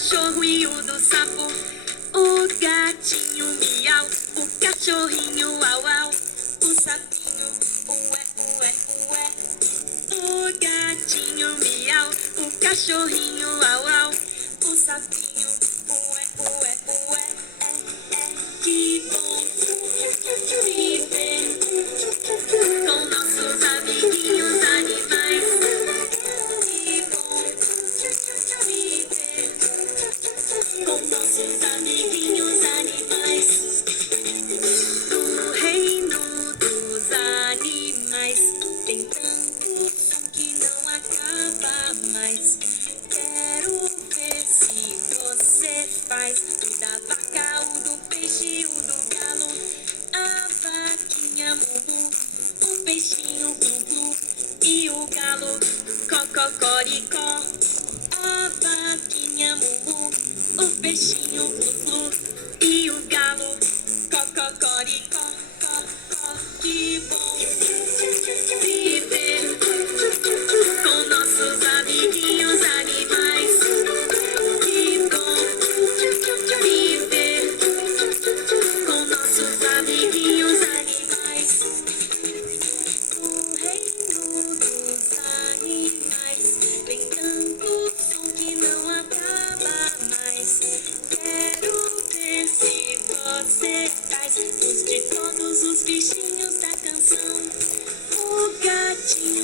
cachorro e o do sapo. O gatinho miau, o cachorrinho au au. O sapinho ué, ué, ué. O gatinho miau, o cachorrinho au au. O sapinho ué, ué, ué. Que bom viver com nossos amiguinhos animais. Que bom viver com nossos amiguinhos animais. No reino dos animais tem tanto som que não acaba mais. Quero ver se você faz o da vaca, o do peixe, o do galo. A vaquinha mumu, o peixinho glu glu e o galo cocoricó. A vaquinha mumu, o peixinho glu glu e o galo cocoricó. Que bom viver com nossos amiguinhos animais. Que bom viver com nossos amiguinhos animais. No reino dos animais tem tanto som que não acaba mais. Quero ver se você faz os de todos os bichinhos da canção. O gatinho